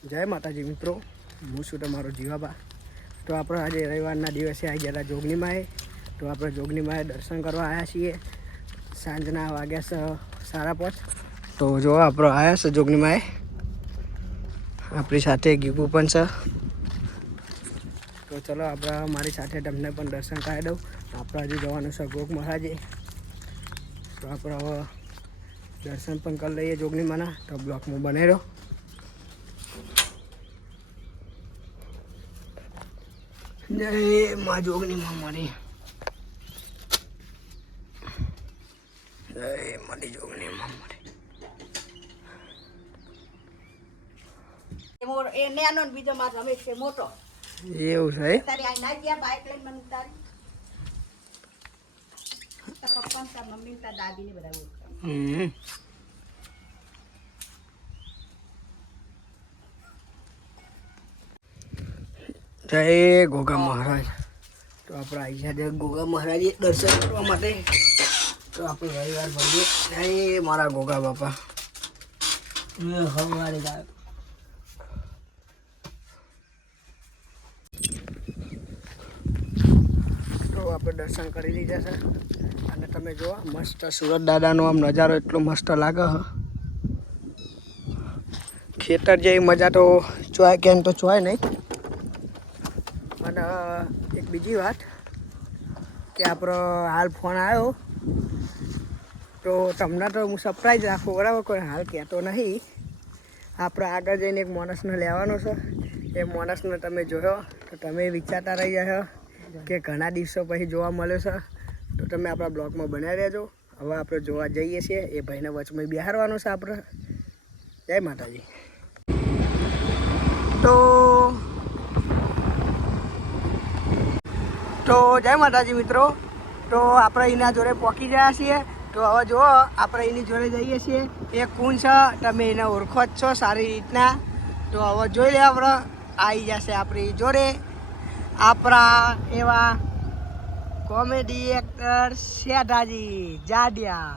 જય માતાજી મિત્રો, હું છું તમારો જીવાબા. તો આપણે આજે રવિવારના દિવસે આવી ગયા હતા જોગણીમાં. તો આપણે જોગણીમાં દર્શન કરવા આવ્યા છીએ. સાંજના વાગ્યા 5:30. તો જો આપણે આવ્યા છે જોગણીમાં. આપણી સાથે ગીગુ પણ છે. તો ચલો આપણે મારી સાથે તમને પણ દર્શન કરાવી દઉં. આપણે હજુ જવાનું છે ગોગ મહારાજે. તો આપણે હવે દર્શન પણ કરી લઈએ જોગણીમાંના. તો બ્લોકમાં બને રહો. જય મા જોગણીમાં મારી, જય મારી જોગણીમાં મારી. એ નાનો ને બીજો મારો રમેશ છે મોટો. એવું છે તારી આ ના ગયા બાઈક લઈને મને ઉતારી. તાર પપ્પા ને તાર મમ્મી ને તાર દાદી ને બધા બોલતા. જય ગોગા મહારાજ. તો આપણે આવી ગયા ગોગા મહારાજે દર્શન કરવા માટે. તો આપણે રવિવાર ભરીએ. જય મારા ગોગા બાપા. હવારે ગાય તો આપણે દર્શન કરી લીધા છે. અને તમે જુઓ મસ્ત સુરત દાદાનો આમ નજારો એટલો મસ્ત લાગે હ. ખેતર જેવી મજા તો ચોય કેમ તો ચોય નહીં. અને એક બીજી વાત કે આપણો હાલ ફોન આવ્યો તો તમને તો હું સરપ્રાઈઝ રાખું, બરાબર? કોઈ હાલ કહેતો નહીં. આપણે આગળ જઈને એક માણસને લેવાનો છે. એ માણસને તમે જોયો તો તમે વિચારતા રહી ગયા કે ઘણા દિવસો પછી જોવા મળ્યો છે. તો તમે આપણા બ્લોગમાં બનાવી રહેજો. હવે આપણે જોવા જઈએ છીએ. એ ભાઈને વચમાં બિહારવાનો છે આપણે. જય માતાજી. તો જય માતાજી મિત્રો. તો આપણે એના જોડે પહોંચી ગયા છીએ. તો હવે જુઓ આપણે એની જોડે જઈએ છીએ. એ કોણ છે તમે એને ઓળખો જ છો સારી રીતના. તો હવે જોઈ લે, આપણે આવી જશે આપણી જોડે આપણા એવા કોમેડી એક્ટર શેઠાજી જાડિયા.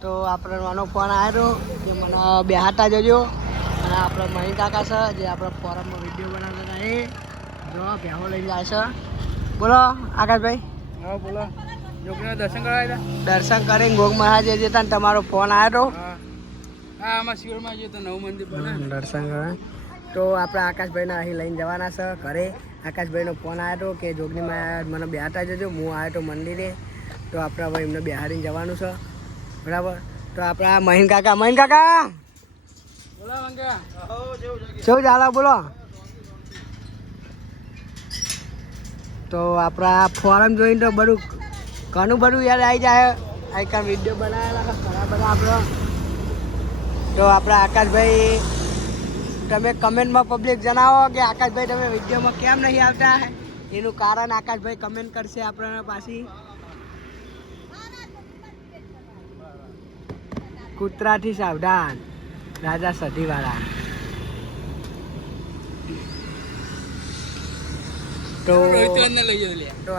તો આપણે નાનો ફોન આવ્યો જે મને બે હાટા જોજો. અને આપણે મહી કાકા છે જે આપણે ફોરમમાં વિડીયો બનાવતા હતા. એ જો ભેહો લઈને જાય છે. બોલો આકાશભાઈ. હા બોલો. જોગીના દર્શન કરાવ્યા હતા. દર્શન કરીને ગોગ મહારાજે જતા ને તમારો ફોન આવ્યો. હા હા, આમાં શિવરમાં જઈએ તો નવું મંદિર બને. દર્શન કરવા તો આપણે આકાશભાઈને અહીં લઈને જવાના છે ઘરે. આકાશભાઈનો ફોન આવ્યો કે જોગણીમાં મને બેહાતા જજો. હું આવ્યો તો મંદિરે. તો આપણે હવે એમને બેહાડીને જવાનું છે, બરાબર? તો આપણે આ મહીન કાકા બોલો મંગા. શું ચાલે બોલો? તો આપણા ફોરમ જોઈને તો બધું ઘણું બધું યાદ આવી જાય. આઈકા વિડીયો બનાવેલા ઘણા બધા આપણો. તો આપણા આકાશભાઈ, તમે કમેન્ટમાં પબ્લિક જણાવો કે આકાશભાઈ તમે વિડીયોમાં કેમ નહીં આવતા. એનું કારણ આકાશભાઈ કમેન્ટ કરશે આપણને પાછી. કૂતરાથી સાવધાન, રાજા સધીવાળા. તો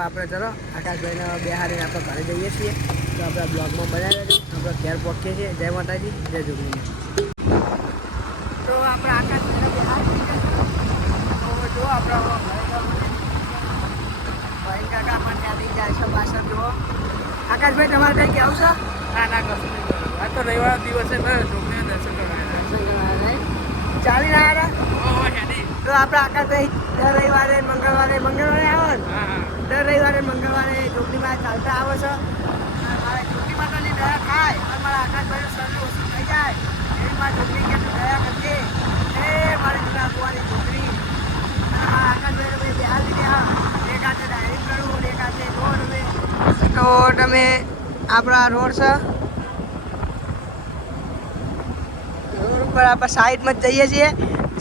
આપણે ચલો આકાશભાઈને બેહાડીને આપણે ઘરે જઈએ છીએ. તો આપણે બ્લોગમાં બનાવી દેજો. આપણે ઘેર પહોંચીએ છીએ. જય માતાજી, જય જોગણી. તો આપણે આકાશભાઈને બેહાડી તો જો આપણે ભાઈ કાકા પણ ત્યાંથી જાય છે પાછળ. જુઓ આકાશભાઈ, તમારે કંઈ કહેવું છે? ના ના, કશું નહીં કરું. આ તો રવિવાર દિવસે જોગીના દર્શન કરાવ્યા. દર્શન કરવા ચાલી રહ્યા હતા. તો આપણે આકાશભાઈ દર રવિવારે મંગળવારે આવે ને. હા દર રવિવારે મંગળવારે જોગણીમાં ચાલતા આવે છે. મારા જોગણી માતાની દયા ખાય અને મારા આકાશભાઈનું શરીર ઓછું થઈ જાય એવી મારા જોગણી કે દયા કરજે. એ મારી જૂના કુવાની જોગણી મારા આકાશભાઈને મેં બિહાર લીધા. એક હાથે ડાયરી કરું, એક હાથે રોડ. તો તમે આપણા રોડ છે, રોડ ઉપર આપણે સાઈડમાં જ જઈએ છીએ.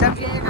જગ્યાએ